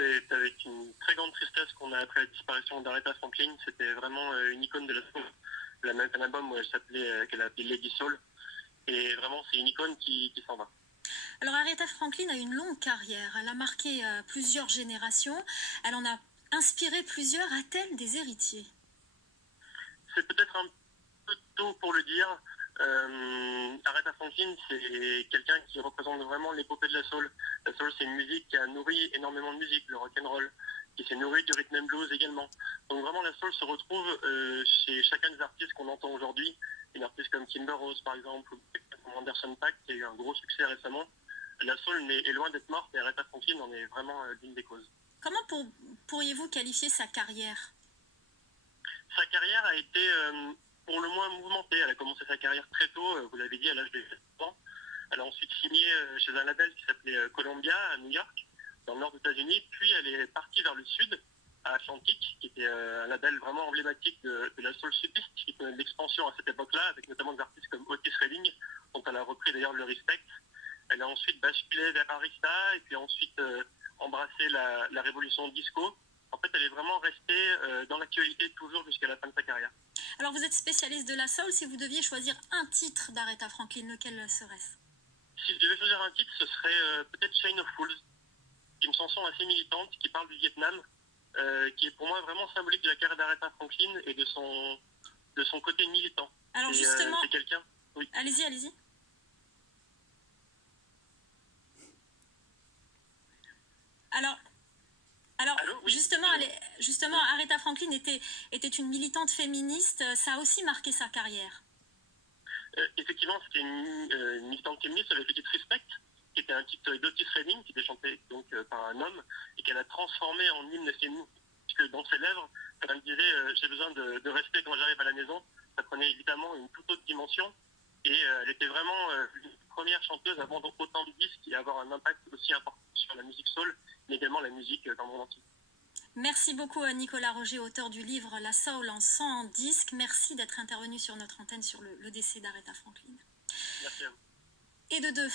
c'est avec une très grande tristesse qu'on a appris la disparition d'Aretha Franklin. C'était vraiment une icône de la soul. Elle a même fait un album où qu'elle a appelé Lady Soul. Et vraiment, c'est une icône qui s'en va. Alors Aretha Franklin a une longue carrière. Elle a marqué plusieurs générations. Elle en a inspiré plusieurs. A-t-elle des héritiers? C'est peut-être un peu tôt pour le dire. Aretha Franklin, c'est quelqu'un qui représente vraiment l'épopée de la soul. La soul, c'est une musique qui a nourri énormément de musique, le rock'n'roll, qui s'est nourri du rhythm and blues également. Donc vraiment, la soul se retrouve chez chacun des artistes qu'on entend aujourd'hui. Une artiste comme Kimber Rose, par exemple, ou comme Anderson .Paak, qui a eu un gros succès récemment. La soul est loin d'être morte et Aretha Franklin en est vraiment l'une des causes. Comment pourriez-vous qualifier sa carrière? Sa carrière a été pour le moins mouvementée. Elle a commencé sa carrière très tôt, vous l'avez dit, à l'âge de 7 ans. Elle a ensuite signé chez un label qui s'appelait Columbia à New York, dans le nord des États-Unis. Puis elle est partie vers le sud, à Atlantic, qui était un label vraiment emblématique de la soul sudiste, qui connaît de l'expansion à cette époque-là, avec notamment des artistes comme Otis Redding, dont elle a repris d'ailleurs le respect. Elle a ensuite basculé vers Arista et puis ensuite embrassé la révolution disco. En fait, elle est vraiment restée dans l'actualité toujours jusqu'à la fin de sa carrière. Alors vous êtes spécialiste de la soul. Si vous deviez choisir un titre d'Aretha Franklin, lequel serait-ce? Si je devais choisir un titre, ce serait peut-être Chain of Fools, qui est une chanson assez militante, qui parle du Vietnam, qui est pour moi vraiment symbolique de la carrière d'Aretha Franklin et de son côté militant. Alors justement, c'est quelqu'un... Oui. Allez-y. Alors Allô, oui. justement, Aretha Franklin était une militante féministe. Ça a aussi marqué sa carrière. Effectivement, c'était une militante féministe avec le titre Respect, qui était un titre d'Otis Redding, qui était chanté donc par un homme, et qu'elle a transformé en hymne féministe, puisque dans ses lèvres, quand elle disait j'ai besoin de respect quand j'arrive à la maison, ça prenait évidemment une toute autre dimension, et elle était vraiment une première chanteuse à vendre autant de disques et à avoir un impact aussi important sur la musique soul, mais également la musique dans le monde entier. Merci beaucoup à Nicolas Roger, auteur du livre La Soul en 100 disques. Merci d'être intervenu sur notre antenne sur le décès d'Aretha Franklin. Merci à vous. Et de deux,